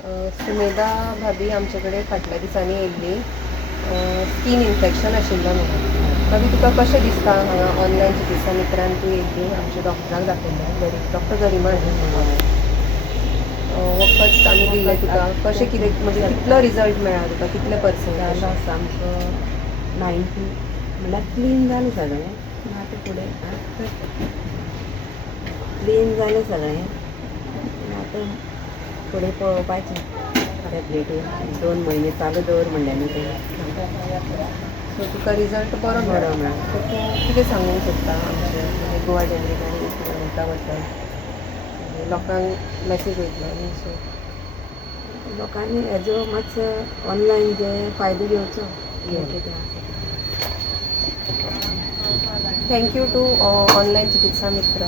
सुमेधा भाभी आमच्याकडे फाटल्या दिसांनी येयल्ली स्कीन इन्फेक्शन आशिल्लें म्हणून. भाभी तुका कशें दिसता हांगा ऑनलायन चिकित्सा मित्रान तूं येयल्ली आमच्या डॉक्टराक दाखयल्लें डॉक्टर गरिमा वखद आमी दिल्लें तुका कशें कितें म्हणजे कितलो रिजल्ट मेळ्ळा तुका कितले पर्सेंट जालो सामको 90 म्हणल्यार क्लीन जालें सगळें आतां फुडें क्लीन जालें सगळें आतां फुडें पळोवपाचें टॅबलेटी 2 म्हयने चालू दवर म्हणलें न्ही तें सो तुका रिजल्ट बरो मेळ्ळो. सो तूं कितें सांगूंक सोदता आमचे म्हणजे गोवा जनरीक आनी इन्फ्लुएंजा बद्दल लोकांक मॅसेज वयतलो न्ही सो लोकांनी हेजो मातसो ऑनलायन जे फायदो घेवचो हें कितें आसा थँक्यू टू ऑनलायन चिकित्सा मित्र.